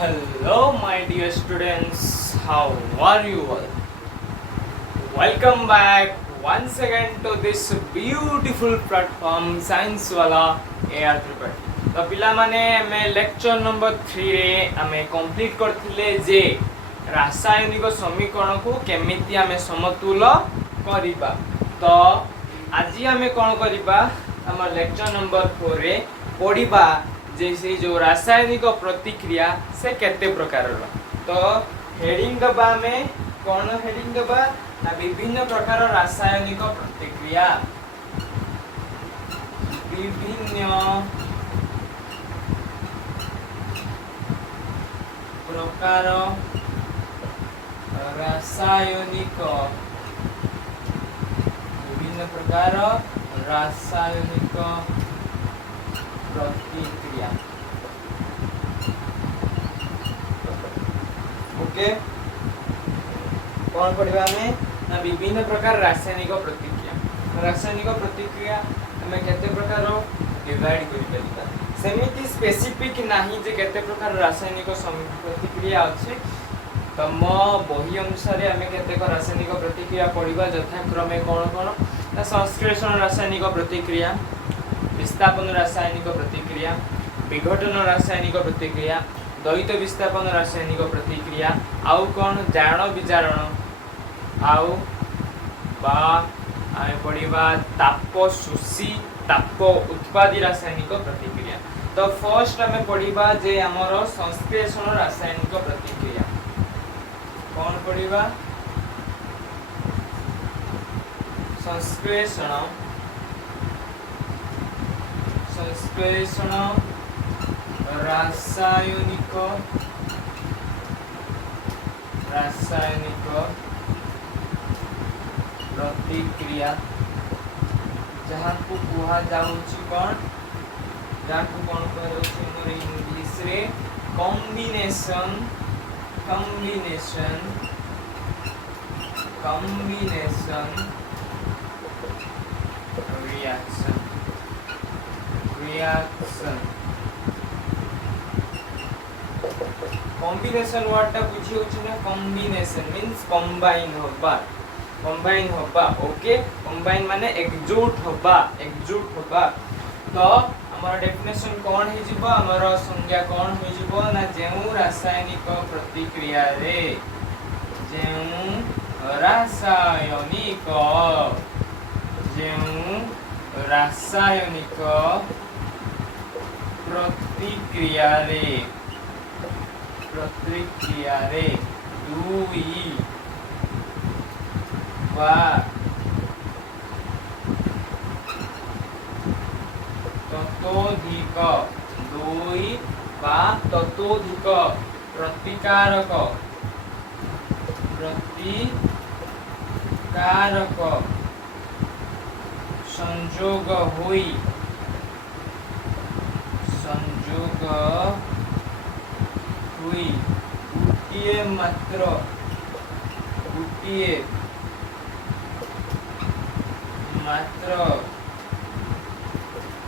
Hello, my dear students. How are you all? Welcome back once again to this beautiful platform Science वाला AR Prepare. तो पिला माने मैं lecture number 3 रे हमें कंप्लीट करथिले जे रासायनिक समीकरण को केमिति हमें समतुल करिबा. तो आज हमें कोन करिबा हमर लेक्चर नंबर 4 रे पढिबा जैसे जो रासायनिक प्रतिक्रिया से केते प्रकार. तो हेडिंग दबा में कौन हेडिंग दबा ना विभिन्न प्रकार रासायनिक प्रतिक्रिया. विभिन्न प्रकार रासायनिक विभिन्न प्रकार रासायनिक प्रतिक्रिया. ओके कौन पढ़िबा हमें ना विभिन्न प्रकार रासायनिक प्रतिक्रिया. रासायनिक प्रतिक्रिया हमें केते प्रकार डिवाइड करि परिबा. सेमिति स्पेसिफिक नाही जे केते प्रकार रासायनिक प्रतिक्रिया अछि. तम बही अनुसार हमें केते रासायनिक प्रतिक्रिया पढ़िबा यथाक्रमे कोन कोन ना संश्लेषण रासायनिक प्रतिक्रिया, विस्थापन रासायनिक प्रतिक्रिया, विघटन रासायनिक प्रतिक्रिया, द्वैत विस्थापन रासायनिक प्रतिक्रिया, आउ कौन जारण विजारण, आउ बा आमे पढ़िबा ताप शोषी ताप उत्पादी रासायनिक प्रतिक्रिया. तो फर्स्ट हमें पढ़िबा जे हमर संश्लेषण रासायनिक प्रतिक्रिया. कौन पढ़िबा संश्लेषण रासायनिक प्रतिक्रिया जहाँ को कुहा जाउछि कौन जहाँ को कौन कह जाउछि मोर इंग्लिश रे कॉम्बिनेशन रिएक्शन. कॉम्बिनेशन वर्ड टा बुझी होछि ना. कॉम्बिनेशन मींस कंबाइन होबा. ओके कंबाइन माने एकजुट होबा. तो हमर डेफिनेशन कोन हे जिवो हमर संज्ञा कोन हे जिवो ना जेउ रासायनिक प्रतिक्रिया रे रासायनिक प्रतिक्रिया रे दुई वा ततोधिक प्रतिकारक संयोग हुई गोटिए मात्र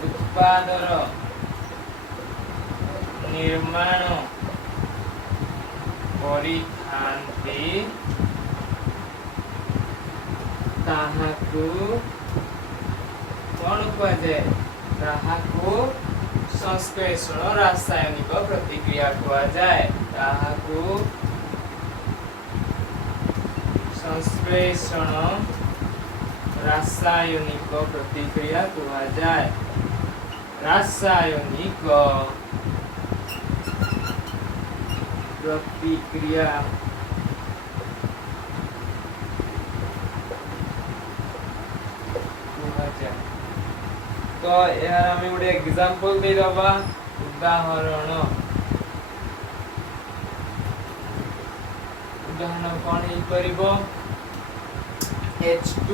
उत्पादर निर्माण करिथान्ते ताहाकु कौन कह जाए ताहाकु संश्लेषण रासायनिक प्रतिक्रिया कहा जाए. ताहाकु संश्लेषण रासायनिक प्रतिक्रिया कहा जाए. रासायनिक प्रतिक्रिया कहा जाए. तो यार हमें गोटे एग्जांपल दे दबा. उदाहरण कौन हे परिबो H2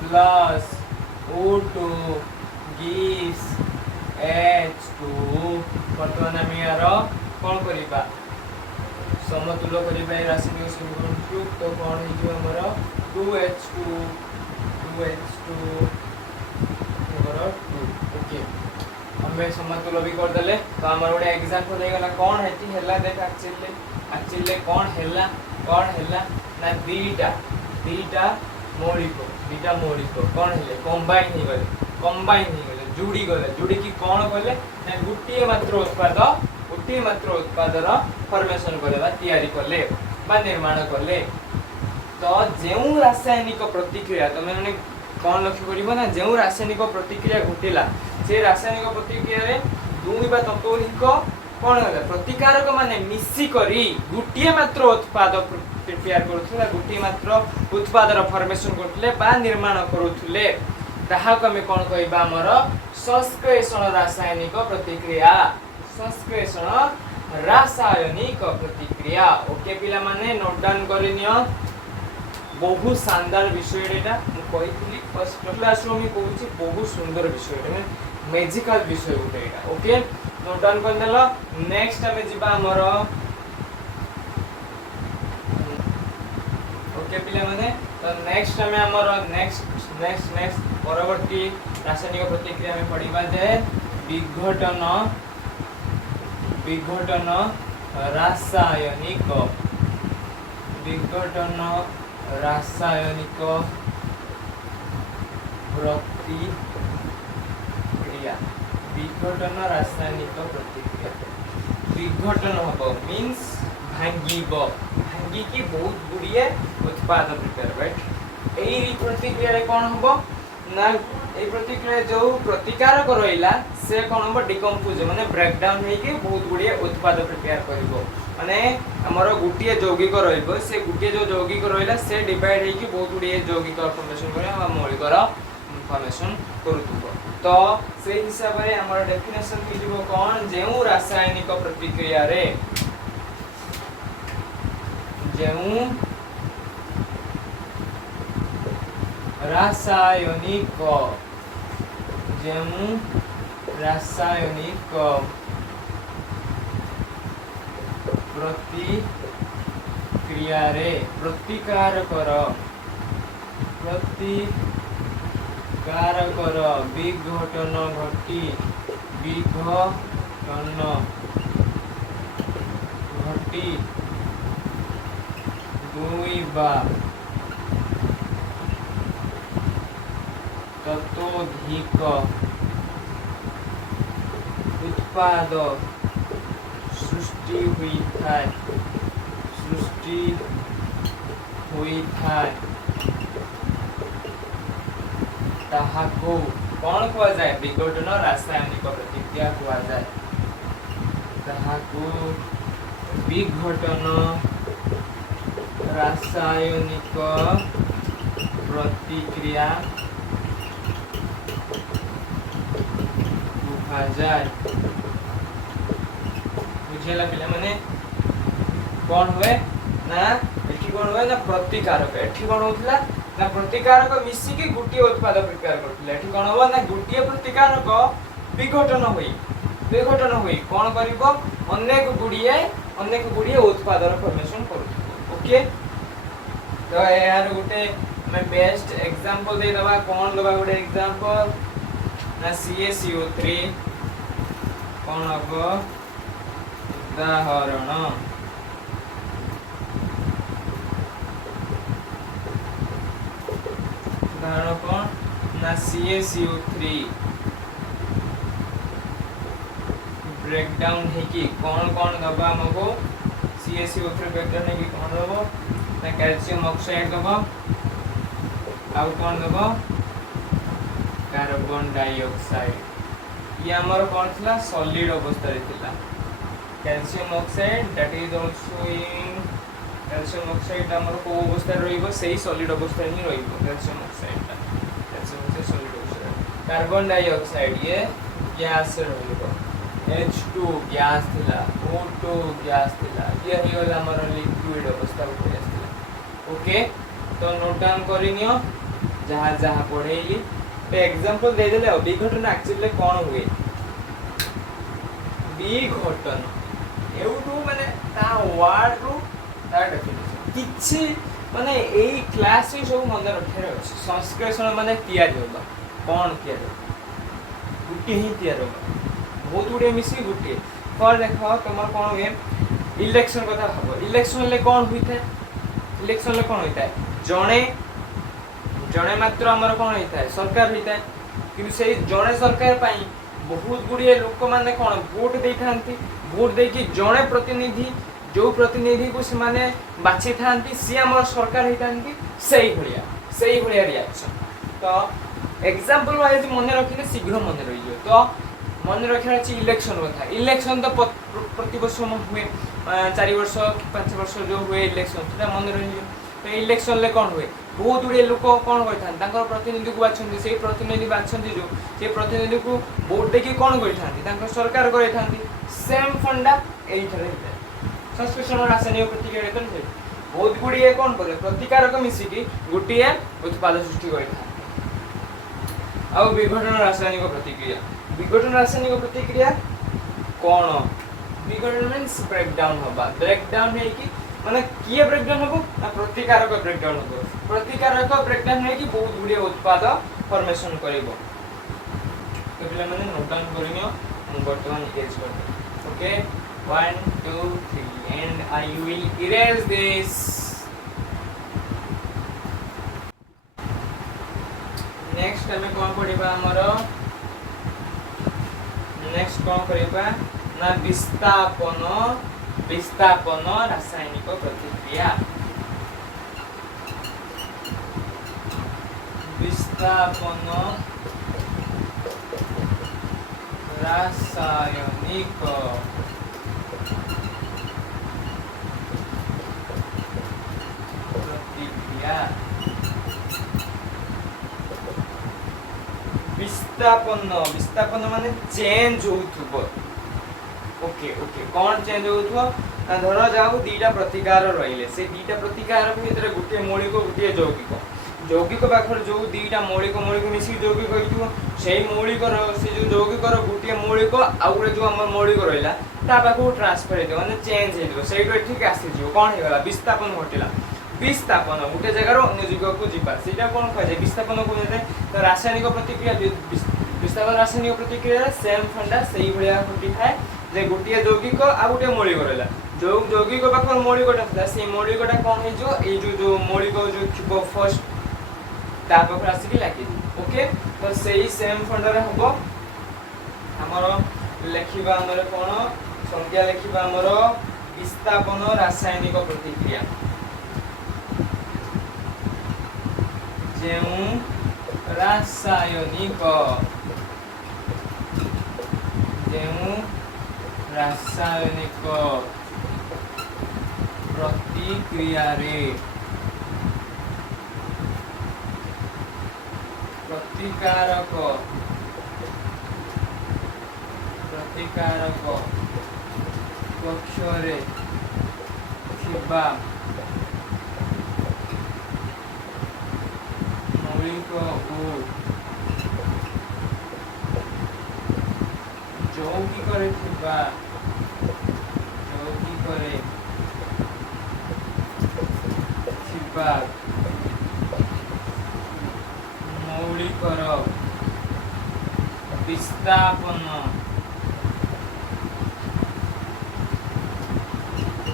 plus O2 gives H2. वर्तमान आम यार कौन करिबा समतुल्य करिबा रासायनिक समीकरण. तो कौन हे हमर 2H2 2 ओके हमें समतुल भी कर देले तो हमर गोटे एग्जांपल हे गला कोन हेती हैला देख एक्चुअली कोन हैला ना दीटा मौलिक कोन हेले कंबाइन हे गले जुड़ी की कोन कले ना गुटिए मात्र उत्पादर फॉर्मेशन कले बा तयारी कले बा निर्माण कले तो जेउ रासायनिक प्रतिक्रिया तमे माने कोन लक्ष्य करिवो ना जेउ रासायनिक प्रतिक्रिया घटिला से रासायनिक प्रतिक्रिया रे दुई बा तत्वहिक कोन होला प्रतिकारक माने मिसी करी गुटिए मात्र उत्पाद प्रिपेयर करथुला गुटिए मात्र उत्पादर फॉर्मेशन करथुले बा निर्माण करूथुले ताहा को हम कोन कहबा हमर संश्लेषण रासायनिक प्रतिक्रिया ओके पिला माने नोट डाउन करिनियो बहुत शानदार विषय एटा मु कहितली फर्स्ट क्लास रो मी कहूची बहुत सुंदर विषय एटा मैजिकल विषय उठे एटा ओके नोट डाउन कर देलो नेक्स्ट हमें जिबा हमर ओके पिला माने तो नेक्स्ट हमें हमर नेक्स्ट परवर्ती रासायनिक प्रतिक्रिया में पढ़िबा जे विघटन रासायनिक विघटन हबो मींस भांगी की बहुत गुड़िए उत्पाद प्रिपेयर राइट एई प्रतिक्रिया रे कोन हबो ना ए प्रतिक्रिया जो प्रतिकारक रहिला से कोन हबो डिकम्पोज माने ब्रेक डाउन हे के बहुत गुड़िए उत्पाद प्रिपेयर करबो माने हमर गुटिए यौगिक रहिबो से गुटिए जो यौगिक रहिला से डिवाइड हे के बहुत गुड़िए यौगिक फॉर्मेशन करे आ मौलिक फॉर्मेशन करूथबो तो से हिसाब रे हमर डेफिनेशन की दिबो कोन जेउ रासायनिक प्रतिक्रिया रे जेउ रासायनिक प्रतिक्रिया रे प्रतिकार कर विघटन घटी दुई बा ततोधिक उत्पाद सृष्टि हुई थाए ताहाको कौन कुआ जाए विघटन रासायनिक प्रतिक्रिया कुआ जाए ताहाको विघटन रासायनिक प्रतिक्रिया कुआ जाए बुझेला पिला माने कौन हुए ना एठी कौन हुए ना प्रतिकारक एठी कौन होतला ना प्रतिकारक मिसी के गुटिए उत्पाद प्रिपेयर करथिले एठी कोन हो ना गुटिए प्रतिकारक विघटन होई कोन करिवो अनेक गुडिए उत्पादर फॉर्मेशन करू ओके तो यार गुटे मैं बेस्ट एग्जांपल दे दबा कोन दबा गुटे एग्जांपल ना CaCO3 कोन हबो उदाहरण कौन ना CaCO3 ब्रेक डाउन है कि कौन दबा हमको CaCO3 ब्रेक डाउन है कि कौन दबो ना कैल्शियम ऑक्साइड दबो आउ कौन दबो कार्बन डाइऑक्साइड ये हमर कौन थला सॉलिड अवस्था रे थिला calcium oxide that is also in calcium oxide हमर को अवस्था रहिबो सेही सॉलिड अवस्था नी रहिबो calcium oxide solid oxide carbon dioxide ये गैस रहिबो H2 गैस थिला O2 गैस थिला ये हे होला हमर लिक्विड अवस्था उठे आस्थिला ओके तो नोट डाउन करिनियो जहां पढेली पे एग्जांपल दे देले विघटन एक्चुअली कोन हुए विघटन एउटू माने ता वर्ड रू ता डेफिनेशन किछि माने एई क्लास रे सब मन रखे अछि संश्लेषण माने तयारी होबा कोन तयारी गुटी ही तयारी होबा बहुत गुड़े मिसी गोटे फर देख तुम कौन हुए इलेक्शन कथा भाव इलेक्शन कौन होता है इलेक्शन कौन होता है जड़े जड़े मात्र आमर कौन होता है सरकार होता है कि से जड़े सरकार पाई बहुत गुड़िए लोक मैंने कौन भोट दे था भोट देकी जड़े प्रतिनिधि जो प्रतिनिधि को से बाछी था सी आम सरकार होता से भाया रिएक्शन तो एग्जांपल वाइज मन रखिले शीघ्र मन रही तो मन रखा अच्छी इलेक्शन कथा इलेक्शन तो प्रति वर्ष हुए 4 वर्ष 5 वर्ष जो हुए इलेक्शन से मन रही तो इलेक्शन ले कौन हुए बहुत गुड़े लोक कौन करता प्रतिनिधि को बाछती से प्रतिनिधि बाछती जो से प्रतिनिधि को भोट देखिए कौन कर सरकार कर सेम फंडा यही संश्लेषण रासायनिक प्रतिक्रिया तो बहुत गुड़िए कौन करे प्रतिकारक मिसिकी गोटे उत्पाद सृष्टि कर विघटन रासायनिक प्रतिक्रिया विघटन रासायनिक प्रतिक्रिया कौन विघटन मीन्स ब्रेकडाउन होगा ब्रेकडाउन है कि माने किए ब्रेकडाउन हो ना प्रतिकारक ब्रेकडाउन हो प्रतिकारक ब्रेकडाउन है कि बहुत गुड़िए उत्पाद फॉर्मेशन करिवो तो पिला माने नोट डाउन करिनियो हम वर्तमान इरेज कर okay 1 2 3 and I will erase this next हमें कौन पढ़िबा हमर नेक्स्ट कौन करिबा ना विस्थापन रासायनिक प्रतिक्रिया विस्थापन रासायनिक प्रतिक्रिया विस्थापन माने चेंज होथुबो ओके ओके कौन चेंज होथुबो धर जाऊ दीटा प्रतिकार रहिले से दीटा प्रतिकार भीतर गुटे मौलिक गुटे यौगिक पाखर जो दीटा मौलिक मिसी यौगिक होइथुबो सेही मौलिक से जो यौगिक गुटे मौलिक आउरे जो हमर मौलिक रहिला ता पाखो ट्रांसफर हेतो माने चेंज हेतो सेही ठीक आसी जिवो कोन हेगला विस्थापन घटिला विस्थापन गोटे जगार अन्य जगह को जीवा सेटा कौन कह जाए विस्थापन को तो रासायनिक प्रतिक्रिया विस्थापन रासायनिक प्रतिक्रिया सेम फंडा से भाया घटी थाए जे गोटे यौगिक आ गोटे मौलिक रहा जो यौगिक पाखर मौलिकटा था से मौलिकटा कौन हो जो मौलिक जो थी फर्स्ट ता पाखर आसिक लगे ओके तो सही सेम फंडा हम आमर लिखा आमर कौन संज्ञा लिखा आमर विस्थापन रासायनिक प्रतिक्रिया रासायनिक प्रतिक्रिया रे प्रतिकारक पक्ष रे थिबा मौलिक ओ यौगिक रे थिबा मौलिकर विस्थापन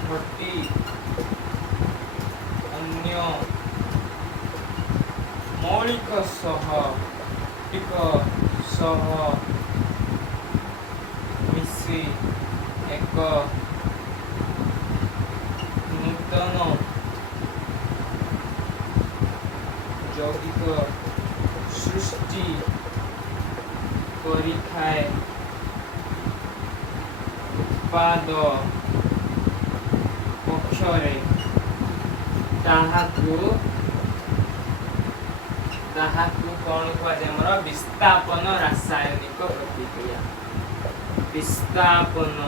घटी अन्य मौलिक सह मिसी एक नूतन यौगिक सृष्टि करिथाए उत्पाद पक्षरे ताहाकु कौन कह विस्थापन रासायनिक प्रतिक्रिया विस्थापन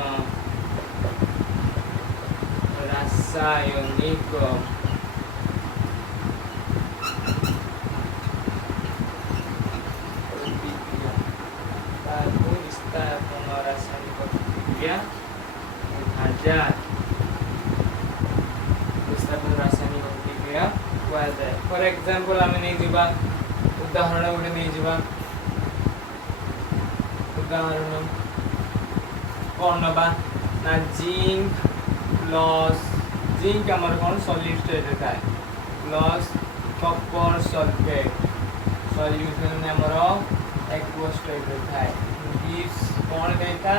रासायनिक विस्थापन रासायनिक प्रतिक्रिया विस्थापन रासायनिक प्रतिक्रिया कह जाए फॉर एग्जांपल आम नहीं जीवा उदाहरण गोटे नहीं जीवा उदाहरण कौन नबा ना जिंक प्लस जिंक हमर कौन सॉलिड स्टेट रे थाए प्लस कॉपर सल्फेट सॉल्यूशन में हमर एक्वस स्टेट रे थाए गिव्स कौन देता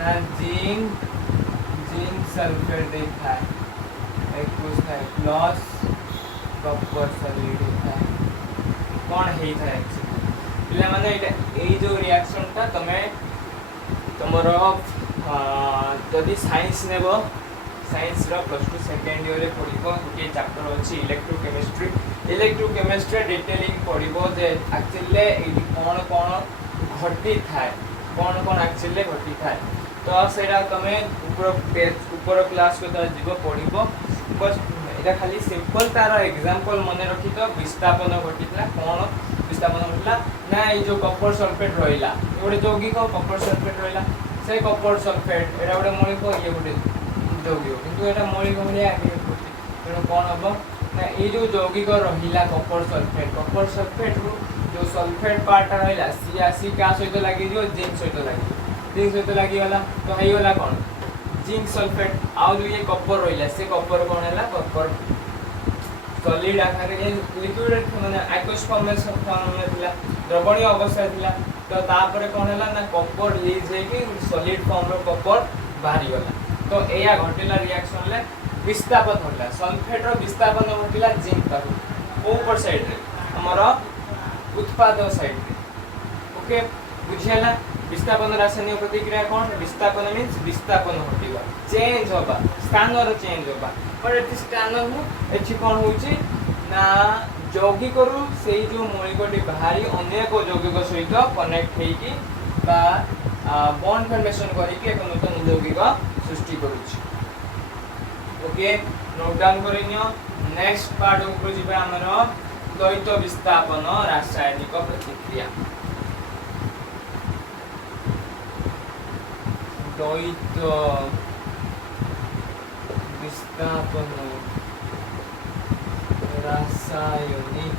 ना जिंक सल्फेट देता है एक्वस थाए प्लस कॉपर सॉलिड देता है कौन हेई थाए पिला माने एई जो रिएक्शन ता तमे तमर जदि साइंस नेबो साइंस रो प्लस 2 सेकेंड ईयर रे पढिबो गोटे चैप्टर अछि इलेक्ट्रोकेमिस्ट्री डिटेलिंग पढिबो जे एक्चुअली एई कोन कोन घटी थाए कोन एक्चुअली घटी थाए तो सेरा तमे ऊपर क्लास को तर जीवो पढिबो बस एटा खाली सिंपल तार एग्जांपल मने रखि तो विस्थापन घटितला कोन विस्थापन घटिला ना ए जो कॉपर सल्फेट रहिला गोटे यौगिक कॉपर सल्फेट रहिला से कॉपर सल्फेट एटा गोटे मौलिक ये गोटे यौगिक किंतु एटा मौलिक भलिया आगे तेणु कौन हम ना ये जो यौगिक रहिला कॉपर सल्फेट रो जो सल्फेट पार्ट रहिला सी का सहित लागि जो जिंक सहित लागि वाला तो हेई वाला कौन जिंक सल्फेट आउ जो ये कॉपर रहिला से कॉपर कौन हैला कॉपर सॉलिड आकार के लिक्विड माने एक्वस फॉर्म में थिला द्रवणीय अवस्था थिला तो तापर कौन हैला ना कॉपर रिलीज है कि सॉलिड फॉर्म रो कॉपर बाहरी वाला तो एया घटिला रिएक्शन ले विस्थापन होला सल्फेट रो विस्थापन घटिला जिंक ताकू ऊपर साइड रे हमर उत्पाद साइड रे ओके बुझियाला विस्थापन रासायनिक प्रतिक्रिया कौन विस्थापन मींस विस्थापन घटिबा चेंज होबा स्थान रो चेंज होबा पर एति स्थान हो एछि कोन होछि ना यौगिक रु सेही जो मौलिकटी बाहरी अन्य एक यौगिक सहित कनेक्ट हेकी बा बॉन्ड फॉर्मेशन करी के एक नूतन यौगिक सृष्टि करूछि ओके नोट डाउन करिनियो नेक्स्ट पार्ट ऊपर जिबा हमर द्वैत विस्थापन रासायनिक प्रतिक्रिया द्वैत विस्थापन रासायनिक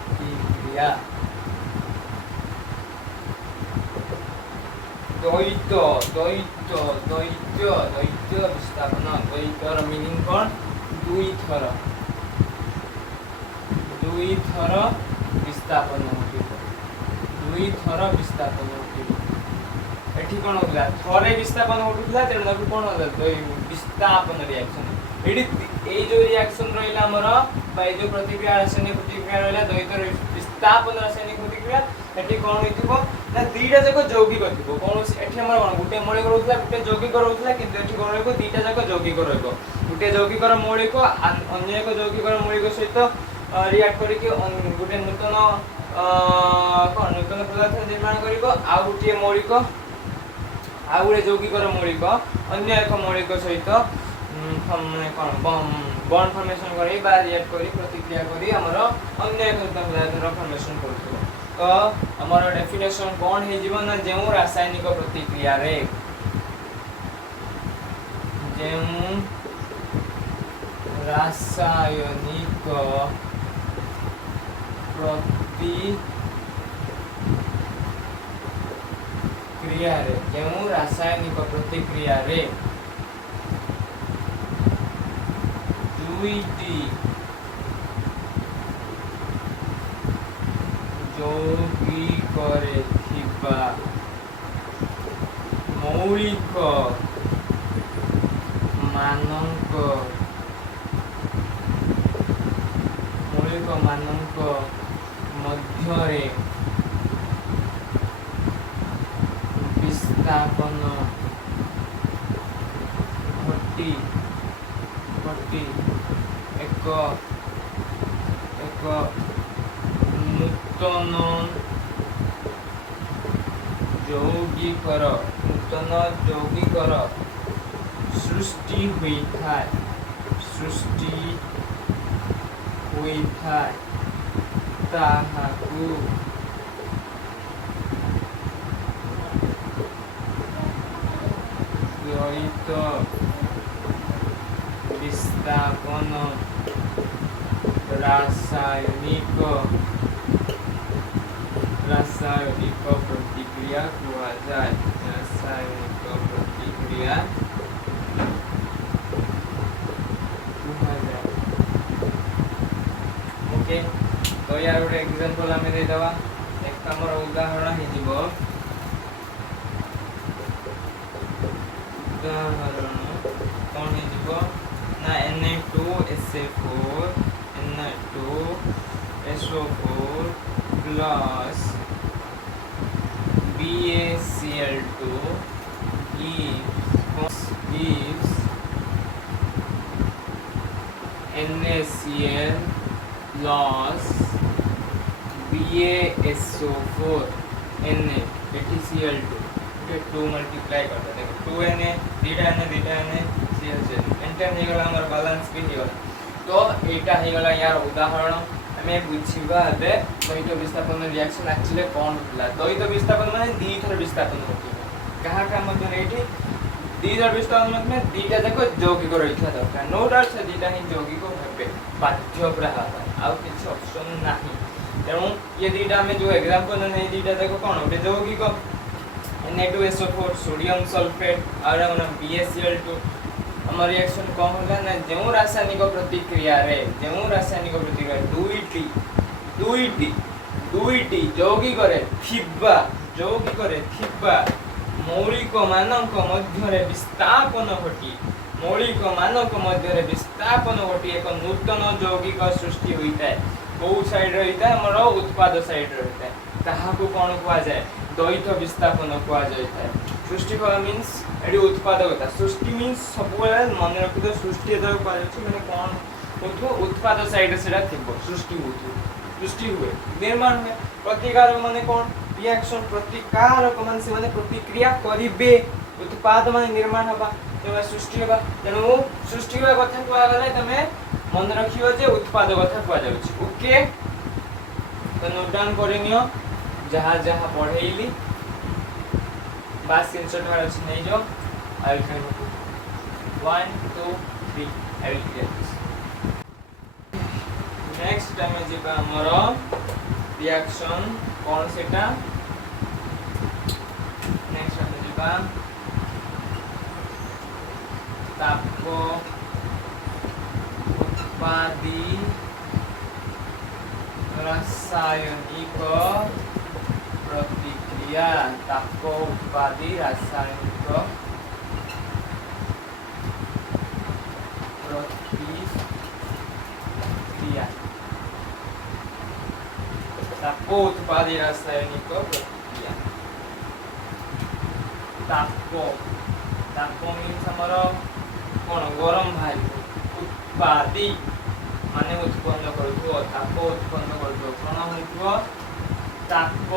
प्रतिक्रिया द्वैत विस्थापन द्वैतर मीनिंग कौन दुई थर विस्थापन दुई थर विस्थापन एठी कोन होतला थरे विस्थापन होतला तेन दाकु कोन होतला विस्थापन रिएक्शन एडी ए जो रिएक्शन रहिला हमर बा ए जो प्रतिक्रिया रासायनिक प्रतिक्रिया रहिला द्वैत विस्थापन रासायनिक प्रतिक्रिया एठी कोन होइतिबो ना दीटा जको यौगिक होतिबो कोन एठी हमर कोन गुटे मौलिक रहउतला गुटे यौगिक रहउतला किंतु एठी कोन रहइबो दीटा जको यौगिक रहइबो गुटे यौगिक रो मौलिक अन्य एक यौगिक रो मौलिक सहित रिएक्ट करी के गुटे नूतन कोन नूतन पदार्थ निर्माण करिबो आ गुटे मौलिक आ गुटे यौगिक रो मौलिक अन्य एक मौलिक सहित माने कोन बॉन्ड फॉर्मेशन करी बा रिएक्ट करी प्रतिक्रिया करी हमर अन्य एक नूतन पदार्थ रो फॉर्मेशन करतो तो हमर डेफिनेशन कोन हे जीवन ना जेउ रासायनिक प्रतिक्रिया रे जेउ रासायनिक प्रतिक्रिया रे दुईटी यौगिक रे थिबा मौलिक मानक मध्यरे विस्थापन घटी एक नूतन यौगिकर सृष्टि होइथाय ताहाकु द्वैत विस्थापन रासायनिक ରାସାୟନିକ ପ୍ରତିକ୍ରିୟା କୁହାଯାଏ। ରାସାୟନିକ ପ୍ରତିକ୍ରିୟା କୁହାଯାଏ। ओके, तो यार गोटे एग्जांपल आमे दे दवा। एक हमर उदाहरण हे जीवो, उदाहरण कोन हे जीवो ना Na2SO4 Na2SO4 plus BaCl2 gives NaCl plus BaSO4 Na ATCl2 के 2 मल्टीप्लाई करता देखो 2Na दीटा Na ClCl एंटर हे गला हमर बैलेंस भी हे गला। तो एटा हे गला यार उदाहरण हमें बुझिबा बे द्वैत विस्थापन रिएक्शन एक्चुअली कोन होतला। द्वैत विस्थापन माने दी थर विस्थापन होती कहा का मतलब एठी दी थर विस्थापन में दीटा देखो यौगिक रहिथा दरकार। नो डाउट से दीटा ही यौगिक हेबे बाध्य प्रहा आ किछ ऑप्शन नाही। तेणु ये दीटा में जो एग्जांपल ने दीटा देखो कोन ओटे यौगिक Na2SO4 सोडियम सल्फेट और हम BaCl2 हमर रिएक्शन कोन होला ना जो रासायनिक प्रतिक्रिया रे दुईटी यौगिक रे थिबा मौलिक मानक मध्यरे विस्थापन घटी एक नूतन यौगिक सृष्टि होता है। को साइड रहिता हमर उत्पाद साइड रहिता है ताहा को कोन कुआ जाय द्वैत विस्थापन कुआ जायता है। सृष्टि करा मींस एडी उत्पाद होता। सृष्टि मींस सब बेले मन रखि दो सृष्टि तो कुआ जाय माने कोन होतो उत्पाद साइड सेडा थिबो सृष्टि हुए निर्माण हुए प्रतिकार माने कोन रिएक्शन प्रतिकारक माने से माने प्रतिक्रिया करिबे उत्पाद माने निर्माण होबा तेबा सृष्टि होबा। तेनु सृष्टि होबा कथा कुआ गले तमे मन रखियो जे उत्पाद कथा कुआ जाउची। ओके, तो नोट डाउन करिनियो जहां जहां पढेइली बस स्क्रीनशॉट वाला अछि नै जो I will try 1 2 3 I will clear this. Next time जेबा हमर रिएक्शन कोन सेटा नेक्स्ट टाइम जेबा ताप उत्पादी रासायनिक प्रतिक्रिया ताप उत्पादी रासायनिक प्रतिक्रिया ताप उत्पादी रासायनिक प्रतिक्रिया ताप मीन्स हमर कोन गरम भारी उत्पादी माने उत्पन्न करथो ताप उत्पन्न करथो कोन होइथो ताप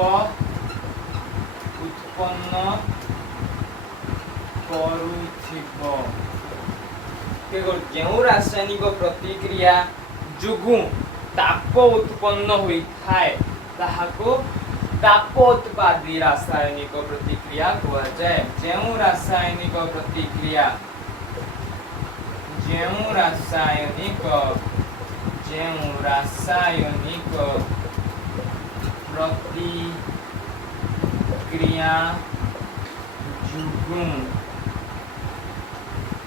उत्पन्न करूथिबो के केउ रासायनिक प्रतिक्रिया जुगु ताप उत्पन्न होई थाए ताहाको ताप उत्पादी रासायनिक प्रतिक्रिया कुआ जाय। जेउ रासायनिक प्रतिक्रिया जेउ रासायनिक प्रतिक्रिया जुगु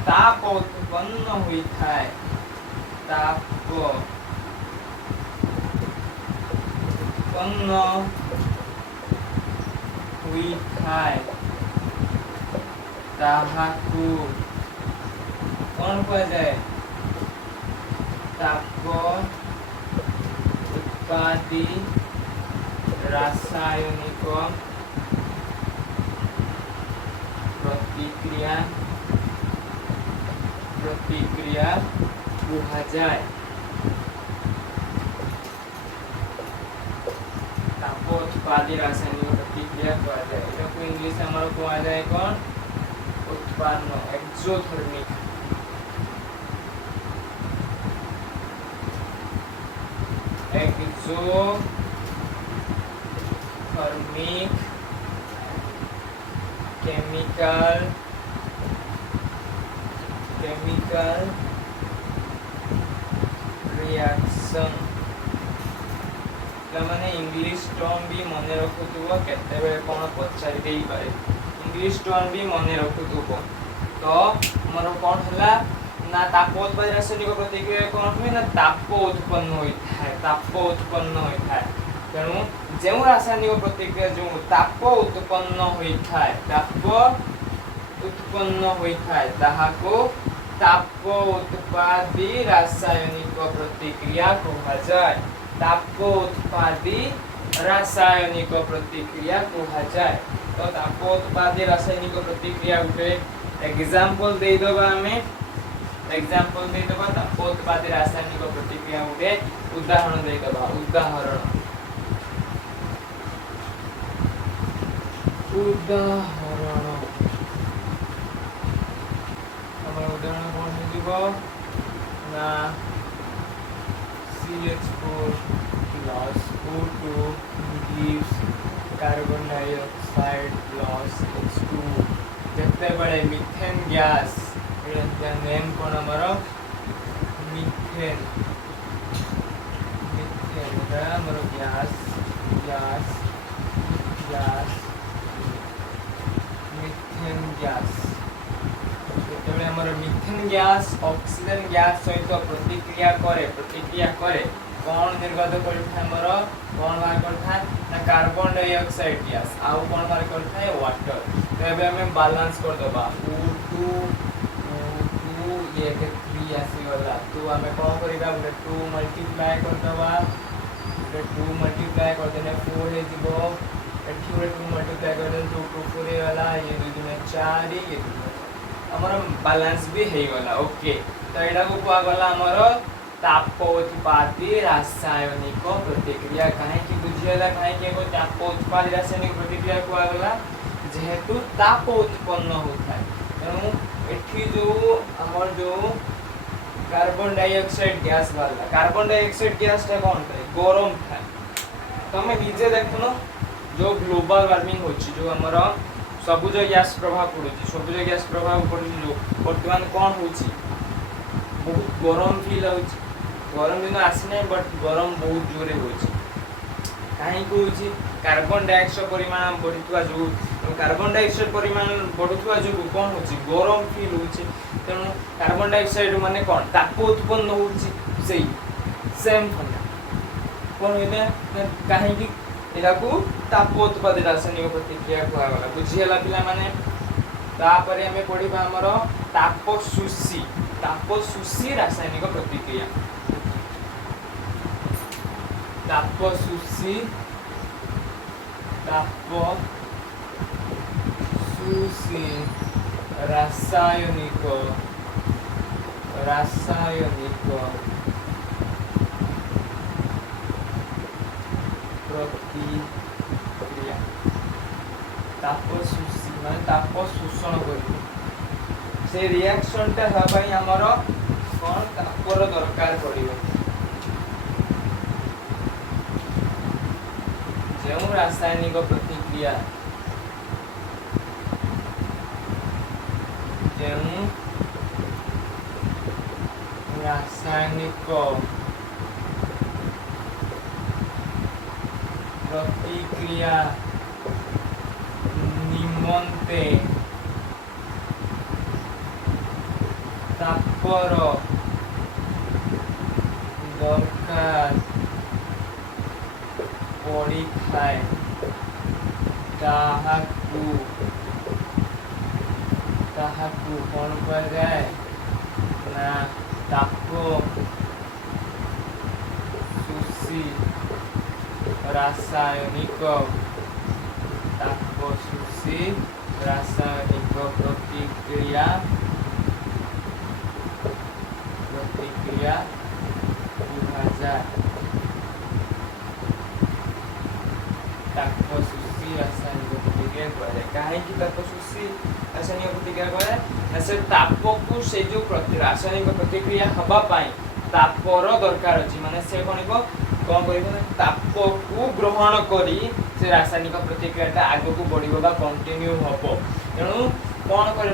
ताप उत्पन्न हुई थाए ताप उत्पन्न हुई थाए ताहाकु कोन कुआ जाय ताप उत्पादी रासायनिक प्रतिक्रिया कुहा जाय। ताप उत्पादी रासायनिक प्रतिक्रिया कुहा जाय। एटा को इंग्लिश हमर कुहा जाय कोन उत्पादन एक्सोथर्मिक chemical reaction मैंने इंग्लिश टर्म भी मन रखुव केते कौन पचारि दे पारे इंग्लिश टर्म भी मन रखुव तो मोर कौन है ना ताप उत्पाद रासायनिक प्रतिक्रिया कौन हुए ना ताप उत्पन्न होता है तेणु जो रासायनिक प्रतिक्रिया जो ताप उत्पन्न होता है ताहाको ताप उत्पादी रासायनिक प्रतिक्रिया कहा जाए ताप उत्पादी रासायनिक प्रतिक्रिया कहा जाए तो ताप उत्पादी रासायनिक प्रतिक्रिया गोटे एग्जांपल दे दबा हमें ताप उत्पादी रासायनिक प्रतिक्रिया गोटे उदाहरण दे दबा उदाहरण हमर उदाहरण कौन हो जीवो ना CH4 plus O2 gives carbon dioxide plus H2 जते बड़े मीथेन गैस नेम कौन हमारा मीथेन हमारा गैस मीथेन गैस जेतेबेले हमर मीथेन गैस ऑक्सीजन गैस सहित प्रतिक्रिया करे कौन निर्गत करथा हमर कौन बाहर करथा ना कार्बन डाइऑक्साइड गैस आउ कौन बाहर करथा है वाटर तो एबे हमें बैलेंस कर दबा O2 ये के 3 आसी वाला तो हमें कौन करिबा 2 मल्टीप्लाई कर दबा 2 मल्टीप्लाई कर देने 4 हे जीवो एठी 2 मल्टीप्लाई कर देने 2 4 वाला ये 2 में 4 ये हमारा बैलेंस भी है गला ओके तो एडा को कुआ गला हमारा ताप उत्पादी रासायनिक प्रतिक्रिया काहे कि बुझियला काहे कि एगो ताप उत्पादी रासायनिक प्रतिक्रिया कुआ गला जेहेतु ताप उत्पन्न होता है तेणु एठी जो हमर जो कार्बन डाइऑक्साइड गैस वाला कार्बन डाइऑक्साइड गैस टा कोन करे गरम था तमे निजे देखनो जो ग्लोबल वार्मिंग होची जो हमर सबुज गैस प्रभाव पड़ुची सबुज गैस प्रभाव पड़ुची जो वर्तमान कौन होची बहुत गरम फील होची गरम दिन आसी नहीं बट गरम बहुत जोरे होची काहे को होची कार्बन डाइऑक्साइड परिमाण बढ़ितवा जो कार्बन डाइऑक्साइड परिमाण बढ़ुतवा जो कौन होची गरम फील होची तेणु कार्बन डाइऑक्साइड माने कौन ताप उत्पन्न होची सेही सेम फंडा कौन होइले काहे कि एलाकू ताप उत्पादी रासायनिक प्रतिक्रिया कुआ गला बुझियला पिला माने तापरे हमें पढिबा हमर ताप शोषी रासायनिक प्रतिक्रिया ताप शोषी रासायनिक प्रतिक्रिया ताप शोषी माने ताप शोषण करी से रिएक्शन टा हबाई हमर कोन तापर दरकार पड़िबो जो रासायनिक प्रतिक्रिया निमंते तापर दरकार पड़ी थाए ताहाकू कौन कर जाए ना ताप शोषी रासायनिक प्रतिक्रिया कहा जाए ताप शोषी रासायनिक प्रतिक्रिया कहा जाए काहे कि ताप शोषी रासायनिक प्रतिक्रिया कहा जाए से ताप को से जो रासायनिक प्रतिक्रिया हबा पाई तापर दरकार अछि माने से कोनिको कौन कर ताप को ग्रहण करी से रासायनिक प्रतिक्रिया आग को बढ़ कंटिन्यू हम तेणु कौन कर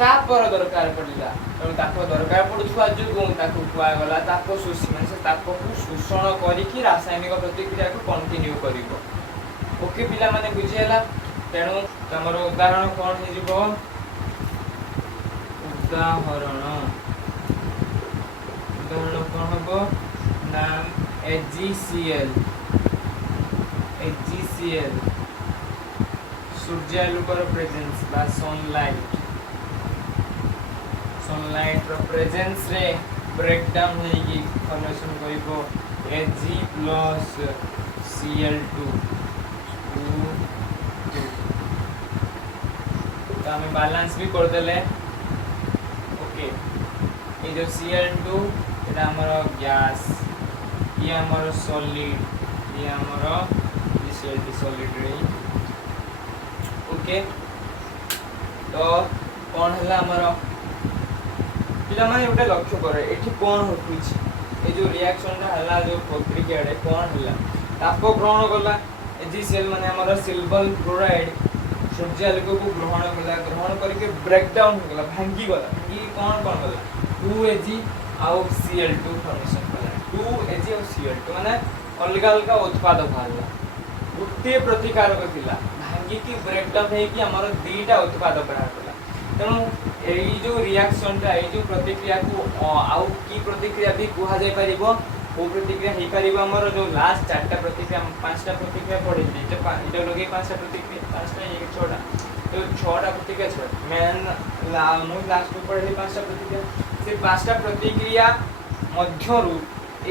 तापर दरकार पड़ा तेणु ताप दरकार पड़ुवा जो कहगला ताप मानते ताप को शोषण करके रासायनिक प्रतिक्रिया को कंटिन्यू कर ओके पिला माने बुझीगला तेणु तुम उदाहरण कौन हो उदाहरण कौन हम ना AgCl सूर्यालोकर प्रेजेंस बा सनलाइट रो प्रेजेंस रे ब्रेक डाउन होगी फॉर्मेशन करिवो Ag plus Cl2 तो हमें बैलेंस भी कर देले ओके ये जो Cl2 এটা हमर गैस ये हमर सॉलिड ये हमर Cl2 सॉलिड रे ओके तो कौन है हमर पिला माने उठे लक्ष्य करे एठी कौन होतुछि ए जो रिएक्शन हला जो प्रतिक्रिया रे कौन हला ताप ग्रहण करला AgCl माने हमर सिल्वर क्लोराइड सूर्यालोक को ग्रहण करके ब्रेक डाउन हो गला भांगी गला ये कौन गला 2Ag आउ Cl2 फॉर्मेशन कला 2Ag और Cl2 माने अलग अलग उत्पाद बाहरला गोटे प्रतिकारक थिला भांगी की ब्रेक डाउन है कि हमर दीटा उत्पाद बाहर कला तेणु यही जो रिएक्शन टा ये जो प्रतिक्रिया को आउ की प्रतिक्रिया भी कहा जाय परिबो वो प्रतिक्रिया हे परिबो हमर जो लास्ट चारटा प्रतिक्रिया पांचटा प्रतिक्रिया पड़े इटा लगे पांचटा प्रतिक्रिया पांचटा एक छोटा तो छोटा प्रतिक्रिया छोड़ मैं मु लास्ट को पढ़े पांचटा प्रतिक्रिया से पांचटा प्रतिक्रिया मध्यरु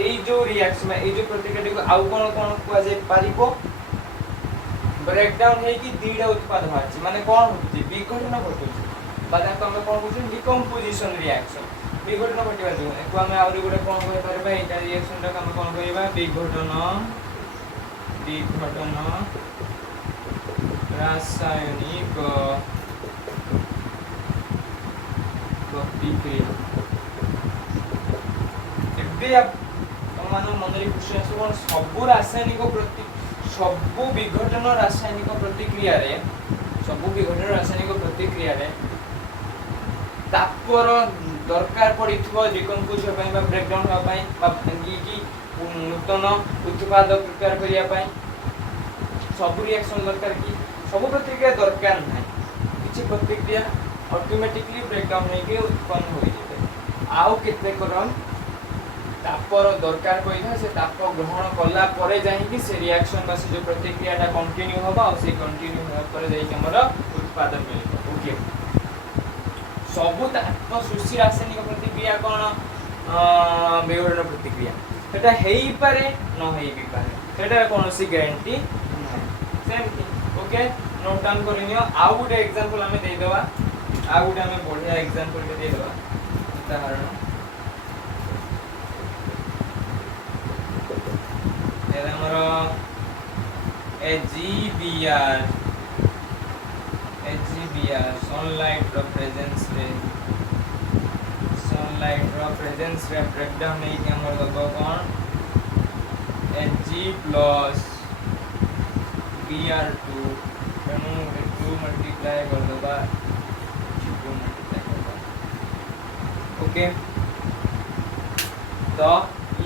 एई जो रिएक्शन एई जो प्रतिक्रिया को आउ कोन कोन कहा जाय परिबो ब्रेक डाउन है कि दीटा उत्पाद बाहर माने कोन होती विघटन होती बादा को हम कोन कहू डिकम्पोजिशन रिएक्शन विघटन घटिबा जो एको हम आउरी गोटे कोन कहि परबा एटा रिएक्शन टा हम कोन कहबा विघटन रासायनिक प्रतिक्रिया एबे आप मानो मन रे क्वेश्चन कोन सब रासायनिक सब विघटन रासायनिक प्रतिक्रिया रे तापर दरकार पड़िथबो डिकम्पोज होबाई बा ब्रेक डाउन होबाई बा भांगी की नूतन उत्पाद प्रिपेयर करिया पाई सब रिएक्शन दरकार की सब प्रतिक्रिया दरकार नहीं किछि प्रतिक्रिया ऑटोमेटिकली ब्रेक डाउन होके उत्पन्न होई जेते आउ केते करम तापर दरकार पइला से ताप ग्रहण कला परे जाई कि से रिएक्शन बा से जो प्रतिक्रियाटा कंटिन्यू होबा और से कंटिन्यू होबा परे जाई कि हमर उत्पाद मिलबो ओके सबु ताप सुशी रासायनिक प्रतिक्रिया कोन विघटन प्रतिक्रिया सेटा हेई पारे न हेई भी पारे सेटा कोनोसी गारंटी नै same thing okay note down करिनियो आउ गुटे एग्जांपल हमें दे देबा आउ गुटे हमें बढ़िया एग्जांपल के दे देबा उदाहरण एरा हमर AgBr सनलाइट रो प्रेजेंस रे ब्रेक डाउन नहीं कि हमर दबो कोन Ag plus Br2 तेणु 2 मल्टीप्लाई कर दबा 2 मल्टीप्लाई कर दबा ओके तो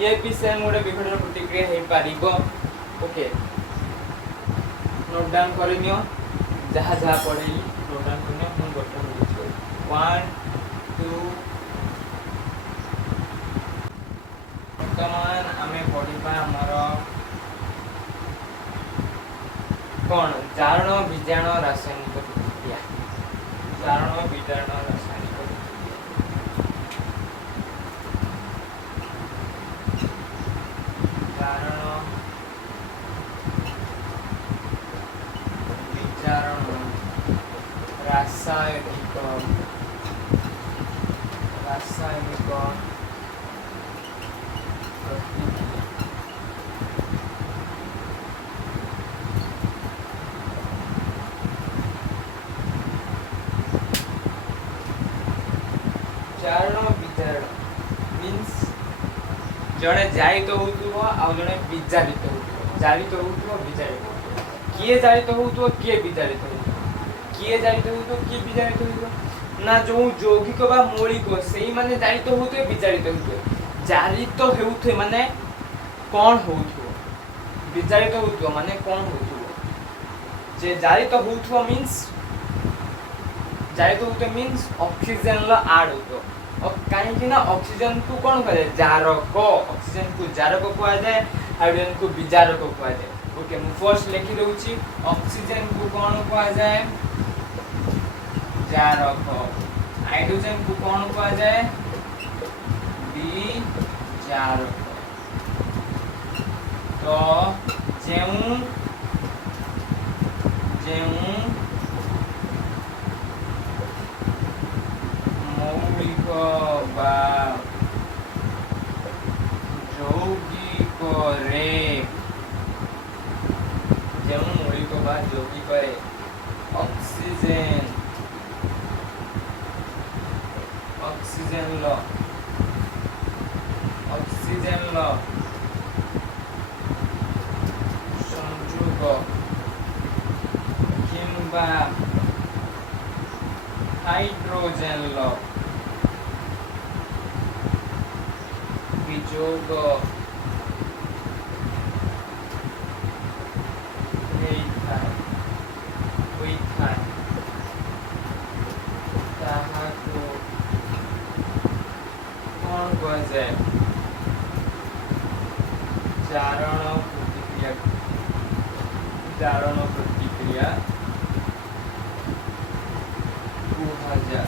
ये भी सेम गोटे विघटन प्रतिक्रिया हे पारिबो ओके नोट डाउन करिनियो जहाँ जहाँ पड़े नोट डाउन करिनियो हम गोटे लिखो 1 2 वर्तमान आमे पढ़िबा हमर कोन जारण बीजाण रासायनिक प्रतिक्रिया जारण बीजाण रासायनिक जारण बीजाण रासायनिक जड़े जारित होउथुव आ जड़े विजारित होउथुव जारित होउथुव विजारित होउथुव किए जारित होउथुव किए विजारित होउथुव किए जारित होउथुव किए विजारित होउथुव ना जो यौगिक बा मौलिक सेही माने जारित होउथुव विजारित होउथुव जारित हेउथे माने कोन होउथुव विजारित होउथुव माने कोन होउथुव जे जारित होउथुव मींस जारित होउथुव मींस ऑक्सीजन ला ऐड होउथुव और कहीं ना ऑक्सीजन को कौन कहा जाए जारक ऑक्सीजन को जारक कहा जाए हाइड्रोजन को विजारक कहा जाए ओके मैं फर्स्ट लिखि दउची ऑक्सीजन को कौन कहा जाए जारक हाइड्रोजन को कौन कहा जाए विजारक तो जेउ जेउ मौलिक बा यौगिक रे जेउ मौलिक बा यौगिक रे ऑक्सीजन ऑक्सीजन लो संयोग किंबा हाइड्रोजन लो वियोग ताहाको कौन कहा जाए जारण प्रतिक्रिया कुहाजा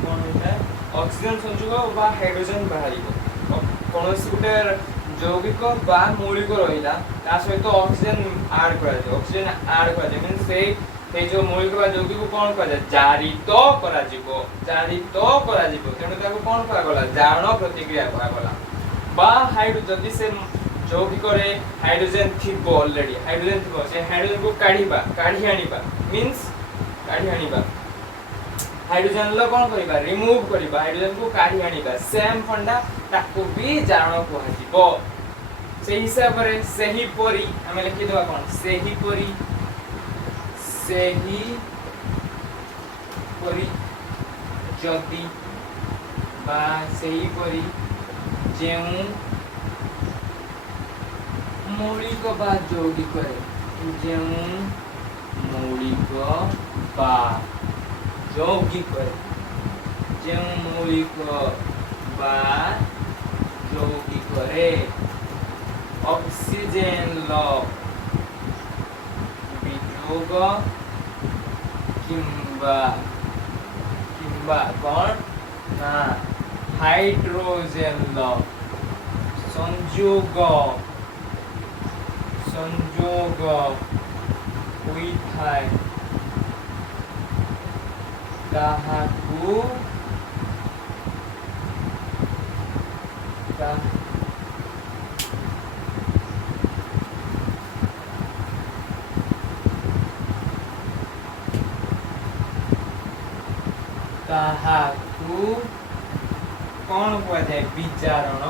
कौन होता है ऑक्सीजन संयोग बा हाइड्रोजन बाहरिबो कोनोसी गुटे यौगिक बा मौलिक रहिला ता सहित ऑक्सीजन ऐड करा जाय ऑक्सीजन ऐड करा जाय मींस से जो मौलिक बा यौगिक को कौन कहा जाय जारित करा जिवो तेणु ताको कौन कहा गला जारण प्रतिक्रिया कहा गला बा हाइड्रोजन जदि से यौगिक रे हाइड्रोजन थिबो ऑलरेडी हाइड्रोजन थिबो से हाइड्रोजन को काढी आनिबा मींस काढी आनिबा हाइड्रोजन लो कौन करिबा रिमूव करिबा हाइड्रोजन को काढी आनिबा सेम फंडा ताको भी जारण कहा जिवो से हिसाब रे सही परी हमें लिखि देबा कोन सही परी जदि बा सही परी जेउ मौलिक बा यौगिक रे जेउ मौलिक बा यौगिक रे जेउ मौलिक बा यौगिक रे ऑक्सीजन लो वियोग किंबा कौन ना हाइड्रोजन लो संयोग ହୋଇଥାଏ ତାହାକୁ कौन हुआ जाए विचारण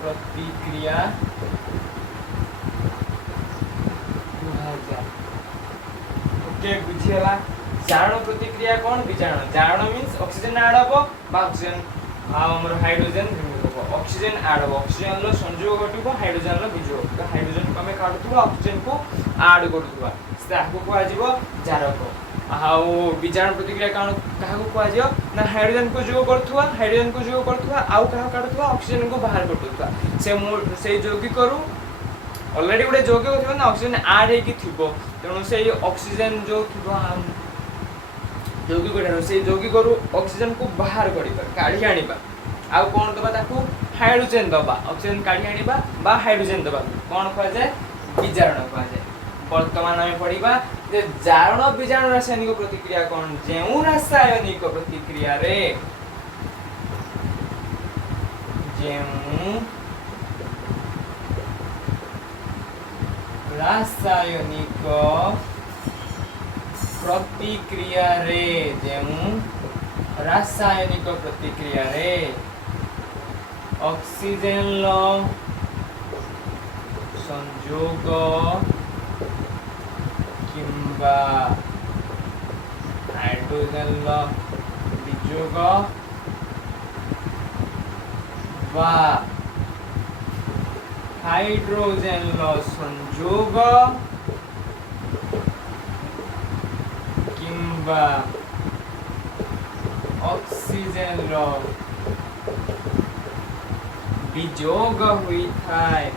प्रतिक्रिया ओके बुझियला जारण प्रतिक्रिया कौन विचारण जारण मींस ऑक्सीजन ऐड हबो बा ऑक्सीजन आ हमर हाइड्रोजन रिमूव हबो ऑक्सीजन ऐड हबो ऑक्सीजन लो संयोग घटिबो हाइड्रोजन लो वियोग तो हाइड्रोजन को हमें काढुथबो ऑक्सीजन को ऐड करथबा ताको को आजिबो जारक आउ विचारण प्रतिक्रिया कौन काहाको को आजियो ना हाइड्रोजन को जोग करथुवा आउ काहा काढुथबा ऑक्सीजन को बाहर करथुवा से यौगिक करू ऑलरेडी गुटे यौगिक थिबो ना ऑक्सीजन ऐड हेकी थिबो तेणु से ऑक्सीजन जो थिबो यौगिक गुटे से यौगिक करू ऑक्सीजन को बाहर करिबा काढी आनिबा आउ कोन दबा ताकू हाइड्रोजन दबा ऑक्सीजन काढी आनिबा बा हाइड्रोजन दबा कोन कहा जाय विजारण कहा जाय वर्तमान हमें पढ़िबा जे जारण विजारण रासायनिक प्रतिक्रिया कौन जेउ रासायनिक प्रतिक्रिया रे जेउ रासायनिक प्रतिक्रिया रे जेमु रासायनिक प्रतिक्रिया रे ऑक्सीजन लो संयोग किंबा हाइड्रोजन लो वियोग बा हाइड्रोजन लो संयोग किंबा ऑक्सीजन रो वियोग हुई थाए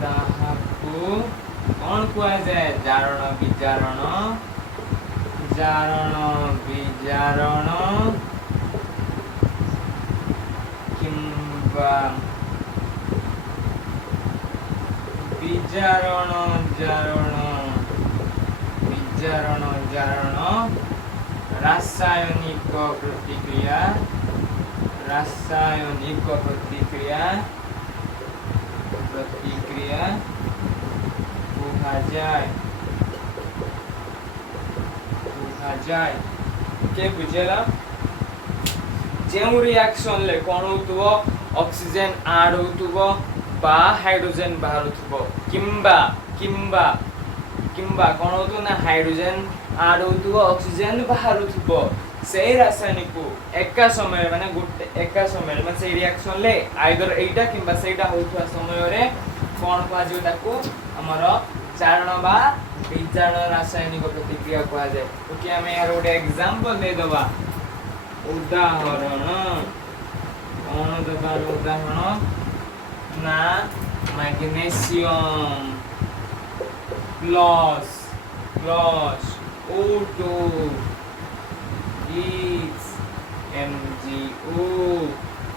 ताहाकु कौन कुआ जाए जारण विजारण जारण विजारण किंबा विजारण जारण विजारण जारण रासायनिक प्रतिक्रिया कुहा जाए के बुझेला जेउ रिएक्शन ले कोन होतुबो ऑक्सीजन ऐड होतुबो बा हाइड्रोजन बाहर होतुबो किंबा कोन होतु ना हाइड्रोजन ऐड होतुबो ऑक्सीजन बाहर होतुबो से रासायनिक को एका समय माने गुटे एका समय माने से रिएक्शन ले आइदर एटा किंबा सेटा होतुवा समय रे कोन कुआ जो ताको हमर चारण बा विजारण रासायनिक प्रतिक्रिया कुआ जाय ओके हमें यार गोटे एग्जांपल दे दबा उदाहरण कौन दबा उदाहरण ना magnesium plus O2 is MgO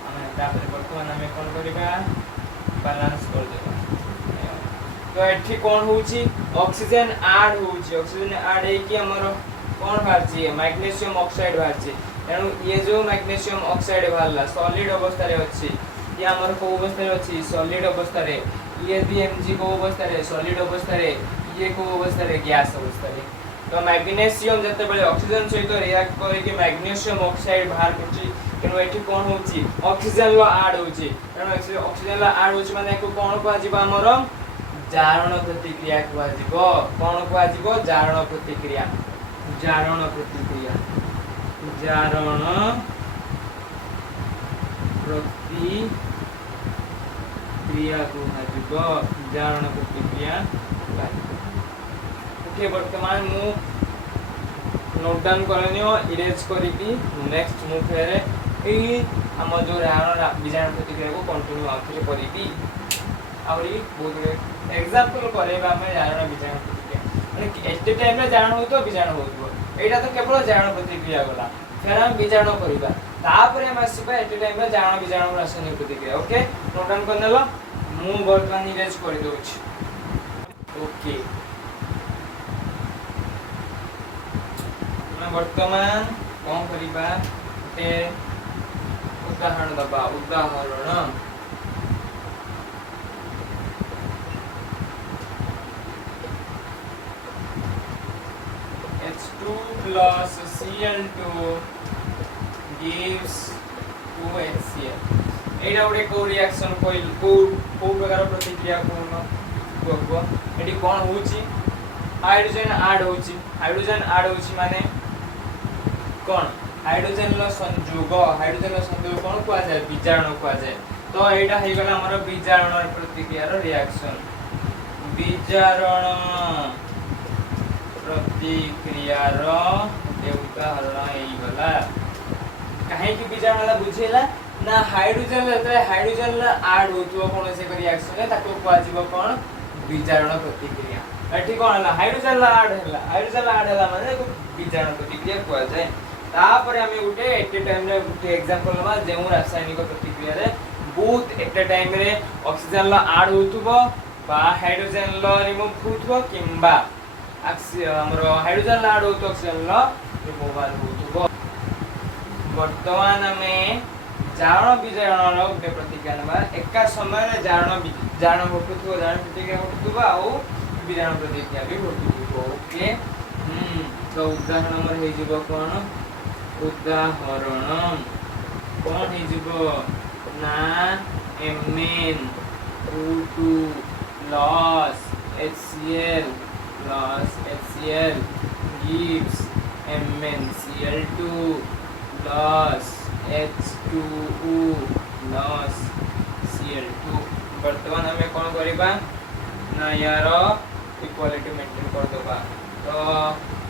ଆମେ ତାପରେ ବର୍ତ୍ତମାନ ଆମେ କଣ କରିବା ବାଲାନ୍ସ कर देबा तो एठी कोन होउची ऑक्सीजन ऐड होउची ऑक्सीजन ऐड है कि हमर कोन बाहरची मैग्नीशियम ऑक्साइड बाहरची एनु ये जो मैग्नीशियम ऑक्साइड बाहरला सॉलिड अवस्था रे अछि ये हमर को अवस्था रे अछि सॉलिड अवस्था रे ये भी Mg को अवस्था रे सॉलिड अवस्था रे ये को अवस्था रे गैस अवस्था रे तो मैग्नीशियम जते बेले ऑक्सीजन सहित रिएक्ट करे कि मैग्नीशियम ऑक्साइड बाहर करची एनु एठी कोन होउची ऑक्सीजन लो ऐड होउची एनु ऑक्सीजन लो ऐड होउची माने को कोन को आजिबा हमर जारण प्रतिक्रिया को आजिबो कोन को आजिबो जारण प्रतिक्रिया जारण प्रतिक्रिया को आजिबो जारण प्रतिक्रिया ओके वर्तमान मु नोट डाउन करनियो इरेज करिबी नेक्स्ट मु फेरे ए हम जो जारण विजारण प्रतिक्रिया को कंटिन्यू आखिर करिबी आउरी बहुत एग्जांपल करेबा में जारण विजारण प्रतिक्रिया माने एटे टाइम रे जारण हो तो विजारण होतो एटा तो केवल जारण प्रतिक्रिया गला फेर हम विजारण करिबा तापरे हम आसीबा एटे टाइम रे जारण विजारण रासायनिक प्रतिक्रिया ओके नोट डाउन करनेलो मु वर्तमान इरेज कर दोछ ओके वर्तमान कौन करिबा ते उदाहरण दबा उदाहरण H2 plus Cl2 gives 2HCl एटा उडे को रिएक्शन कोइल को प्रकार प्रतिक्रिया को एटी कोन होउची हाइड्रोजन ऐड होउची माने कोन हाइड्रोजन लो संयोग कोन को आ जाय विजारण को आ जाय तो एटा हे गला हमर विजारण प्रतिक्रिया रो रिएक्शन विजारण प्रतिक्रिया रो उदाहरण एई गला काहे कि विजारण वाला बुझेला ना हाइड्रोजन ला ऐड होतो कोन से रिएक्शन ताको को आजिबो कोन विजारण प्रतिक्रिया एठी कोन हला हाइड्रोजन ला ऐड हला माने विजारण प्रतिक्रिया को जाय तापर हमें उठे एट टाइम रे उठे एग्जांपल मा जेउ रासायनिक प्रतिक्रिया रे बहुत एट टाइम रे ऑक्सीजन ला ऐड होतुबो बा हाइड्रोजन ला रिमूव होतुबो किंबा हमर हाइड्रोजन ला ऐड होतो ऑक्सीजन ला रिमूव होतुबो वर्तमान में जारण विजारण गोटे प्रतिक्रिया नबा एका समय जारण घटुथो जारण प्रतिक्रिया घटुथो आउ विजारण प्रतिक्रिया भी घटुथो ओके तो उदाहरण हमर हे जीव कोन उदाहरण कोन हे जीव ना Mn O2 loss HCl gives MnCl2 loss H2O loss Cl2 वर्तमान हमें कौन करिबा ना यार इक्वालिटी मेंटेन कर दबा तो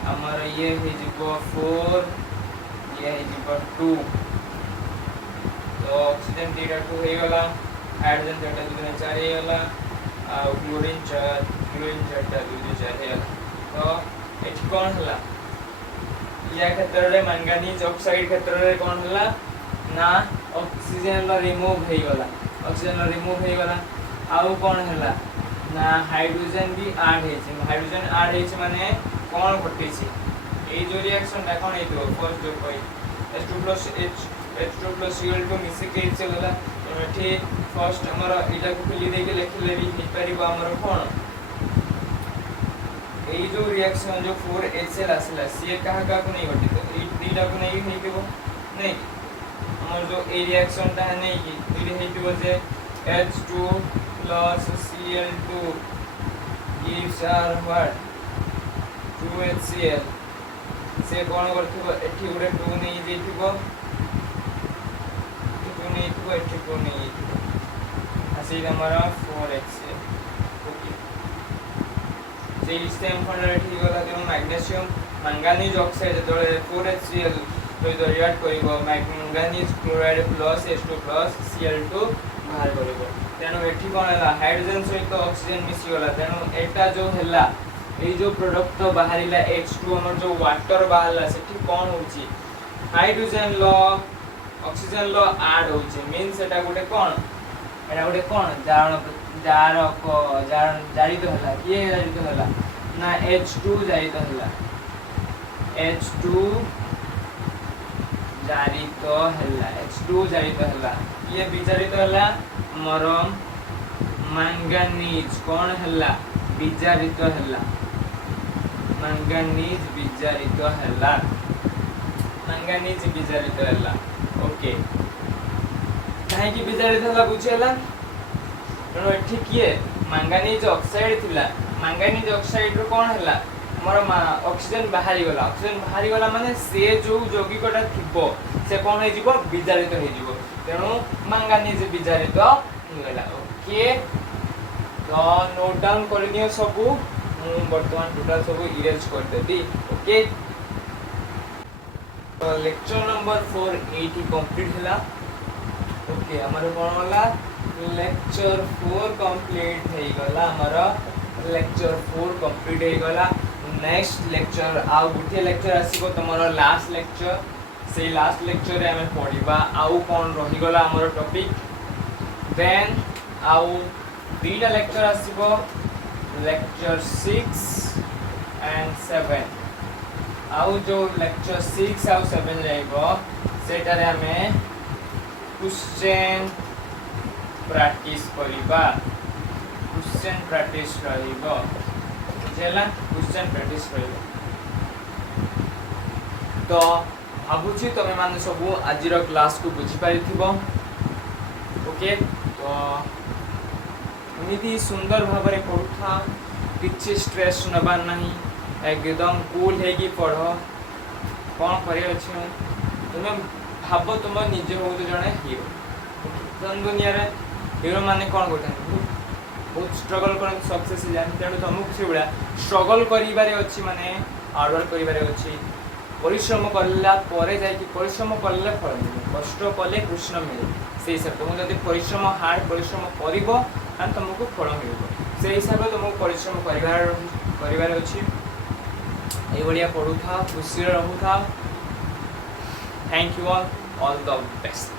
हमर ये हे जीवो 4 ये हे जीवो 2 तो ऑक्सीजन 2 हे गला हाइड्रोजन 2 4 हे गला आ क्लोरीन 4 2 4 हे गला तो एच कौन हला या क्षेत्र रे मैंगनीज ऑक्साइड क्षेत्र रे कौन हला ना ऑक्सीजन ला रिमूव हे गला ऑक्सीजन ला रिमूव हे गला आउ कौन हला ना हाइड्रोजन भी ऐड हे छै हाइड्रोजन ऐड हे छै माने कौन घटे छै ए जो रिएक्शन ता कौन हेतो फर्स्ट जो कोई H2 plus Cl2 मिसे के चलला एठी फर्स्ट हमर इला को खुली दे के लिखले भी हे परिबा हमर कोन ए जो रिएक्शन जो 4HCl आसला सी कहा को नहीं घटी तो ए दीटा को नहीं हे केबो नहीं हमर जो ए रिएक्शन ता नहीं कि दीटा हे केबो जे H2 plus Cl2 gives our what 2HCl से कोन करथिबो एठी उडे 2 नहीं जेथिबो 2 नहीं थिबो एठी 2 नहीं थिबो आसी हमारा 4HCl ओके से स्टेम फंड एठी गला जे मैग्नीशियम मैंगनीज ऑक्साइड जतले 4HCl तो इधर रिएक्ट करिवो manganese chloride plus H2 plus Cl2 बाहर करिवो तेनो एठी कोन हला हाइड्रोजन सहित ऑक्सीजन मिसी गला तेनो एटा जो हला ए जो प्रोडक्ट तो बाहरिला H2 हमर जो वाटर बाहरला सेठी कोन होची हाइड्रोजन लो ऑक्सीजन लो ऐड होची मींस एटा गोटे कोन एटा गोटे कोन जारी तो हला किए जारी तो हला ना H2 जारी तो हला H2 जारी तो हला ये विचारित हला मरम मैंगनीज कोन हला विचारित हला मैंगनीज विचारित हला ओके काहे की विचारित हला बुझेला तो एठी किए मैंगनीज ऑक्साइड थिला मैंगनीज ऑक्साइड रो कोन हला हमर ऑक्सीजन बाहरी गला माने से जो यौगिकटा थिबो से कोन हे जिवो विचारित हे जिवो तेनु मैंगनीज विचारित होगला ओके तो नोट डाउन करनियो सबु वर्तमान टोटल सब इरेज कर देती ओके तो लेक्चर नंबर 4 80 कंप्लीट हला ओके हमर कोन होला लेक्चर 4 कंप्लीट हे गला हमर लेक्चर 4 कंप्लीट हे गला नेक्स्ट लेक्चर आ गुटे लेक्चर आसीबो तमरो लास्ट लेक्चर से लास्ट लेक्चर रे हमें पढिबा आउ कोन रहि गला हमर टॉपिक देन आउ दुईटा लेक्चर आसीबो लेक्चर 6 एंड 7 आउ जो लेक्चर 6 आउ 7 रहइबो सेटा रे हमें क्वेश्चन प्रैक्टिस करिबा क्वेश्चन प्रैक्टिस रहिबो जेला क्वेश्चन प्रैक्टिस करिबो तो भाबुची तमे माने सब आजिर क्लास को बुझी पारिथिबो ओके तो एमिति सुंदर भाबरे पढुथा किछि स्ट्रेस नबार नाही एकदम कूल है कि पढ़ कौन करे अछि तुमे भाबो तुम निजे हो तो जने हीरो तन दुनिया रे हीरो माने कौन करथन बहुत स्ट्रगल करन सक्सेस जान तेनु तुमको से बडा स्ट्रगल करिबारे अछि माने हार्ड वर्क करिबारे अछि परिश्रम करला परे जाय कि परिश्रम करले फल मिले कष्ट कले कृष्ण मिले से हिसाब तुम जदि परिश्रम हार्ड परिश्रम करिवो तान तुमको फल मिलबो से हिसाब तुमको परिश्रम करिबार अछि ए बढ़िया पढुथा खुशी रहूथा thank you all the best.